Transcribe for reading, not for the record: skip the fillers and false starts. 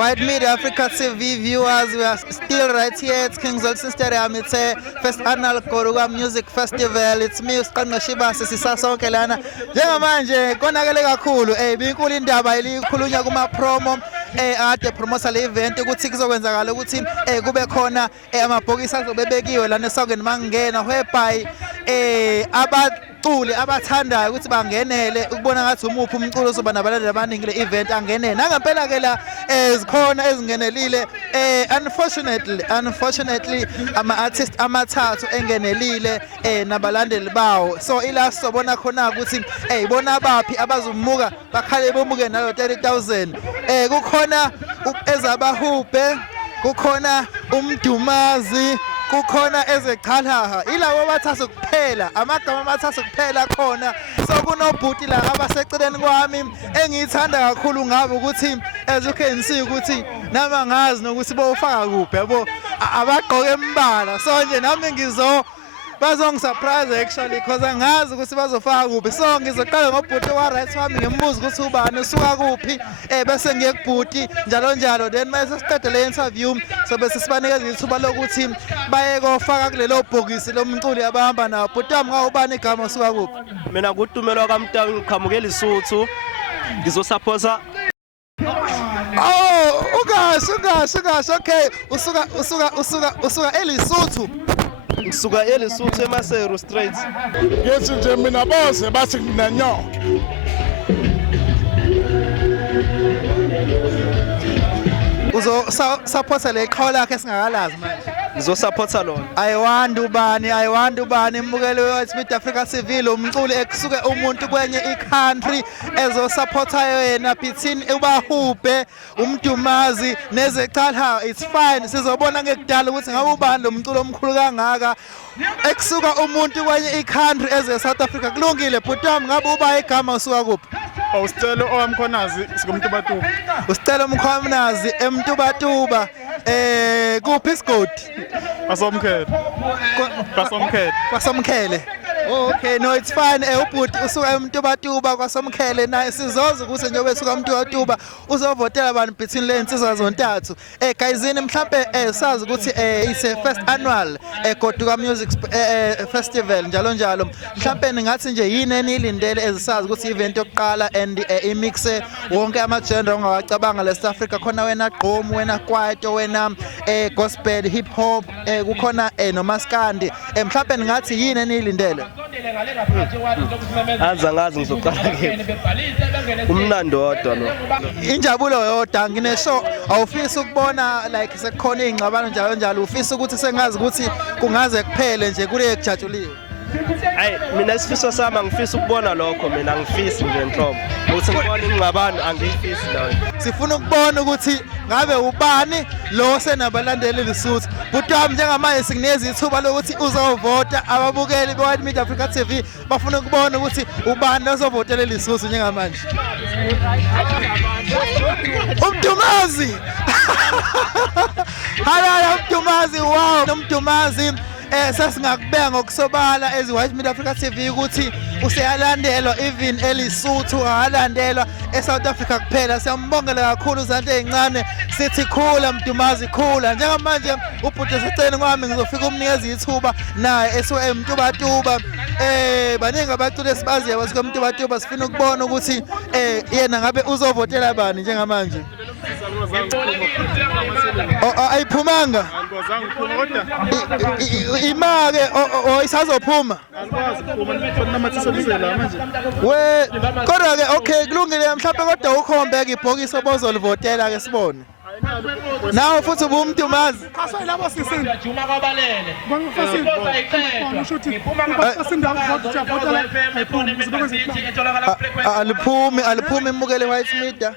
White Media Africa TV viewers, we are still right here at King Zwelithini Stadium. It's a first annual Goduka Music Festival. It's me uSiqanqa Shibase sisasonke lana. Njengamanje konakele kakhulu binkulu indaba elikhulunywa kuma promo ade promote le event ukuthi kuzokwenzakala ukuthi kube khona amabhokisi azobebekiwe lana esongeni mangena whereby abaculi abathandayo ukuthi bangenele ukubona ngathi umuphi umculo ozoba nabalandeli abaningi le event angene nangempela ke la zikhona ezingenelile unfortunately ama artists amathathu engenelile nabalandeli bawo so ila sobona khona ukuthi ibona abaphi abazumuka bakhale bomuke nalo 30,000 kukhona ezabahubhe kukhona uMdumazi kukhona ezeqhalaha ilawo bathathu kuphela amagama amathathu kuphela khona so kunobhuti la abaseceleni kwami engiyithanda kakhulu ngabe ukuthi as you can see ukuthi nama ngazi nokuthi bofaka kuphi yabo abagqoke embala so nje nami bazongisurprise actually because angazi ukuthi bazofaka kuphi so ngizoqala ngobhuti wa right wami ngimbuza ukuthi ubani usuka kuphi bese ngiye kubhuti njalo then mase siqede le interview so bese sibanikeza ithuba lokuthi baye kofaka kulelo bhokisi lomculi abahamba nawo bhuti wami ngawubani igama usuka kuphi mina kuTumelwa kaMtawu ngiqhamukela iSuthu ngizosupporta ugasho okay usuka eLesotho ngisuka eLesotho eMaseru Street ngithi nje mina boze bathi nginanyoka supporta le qhawe lakhe singakalazi manje ngizosupporta lona ayiwanda ubani imbukelo we-White Media Africa TV umculi ekusuke umuntu kwenye i-country ezosupportayo yena between ubahubhe uMdumazi nezeqhalaha it's fine sizobona ngekudala ukuthi ngabe ubani lo mculo omkhulu kangaka ekusuka umuntu kwenye i-country eze-South Africa kulungile bhuti wami ngabe uba igama usuka kuphi awusicelo owamkhonazi sikumtubatuba usicelo umkhonazi emtubatuba kuphi isigodi kwasomkhele okay no it's fine ubhuti usuka emtubatuba kwasomkhele naye sizoza ukuthi njengoba esuka emtubatuba uzovotela abantu between le insizwa zontathu guysini mhlambe sazi ukuthi it's a first annual Goduka Music Festival njalo mhlambe ningathi nje yini enilindele ezisazi ukuthi event yokuqala and imixe wonke ama genre ongawacabanga le South Africa khona wena gqom wena kwaito wena gospel hip hop kukhona nomaskandi mhlambe ningathi yini enilindele angazi ngizoqala ke umnandi wodwa lo injabulo yodwa nginesho awufisa ukubona like sekukhona ingxabano njalo ufisa ukuthi sengazi ukuthi kungaze kuphele nje kule kujatshuliwe hayi mina isifiso sami angifisa ukubona lokho mina ngifisi nje nhlobo ukuthi ngibone ingxabano angifisi la sifuna ukubona ukuthi ngabe ubani lo senabalandeli eLesotho bhuti wami njengamanje sikunikeza ithuba lokuthi uzovota ababukeli beWhite Media Africa TV bafuna ukubona ukuthi ubani ozovotela eLesotho njengamanje uMdumazi hala uMdumazi wow uMdumazi sasingakubeka ngokusobala eziWhite Media Africa TV ukuthi useyalandelwa even eLesotho alandelwa eSouth Africa kuphela siyambongela kakhulu izandla ezincane sithi khula Mdumazi khula njengamanje ubhuti eseceni kwami ngizofika umnikeza ithuba naye esuke emtubatuba baningi abaculi esibaziyo basuke emtubatuba sifuna ukubona ukuthi yena ngabe uzovotela bani njengamanje ayiphumanga imake isazophuma we kodwa ke okay kulungile mhlawumbe kodwa ukhombeka ibhokisi obozolivotela ke sibone nawe futhi ubuMdumazi labo sisinda juma kwabalele ngifasile ngisho ukuthi ubasinda ukuvota aliphumi imbukele White Media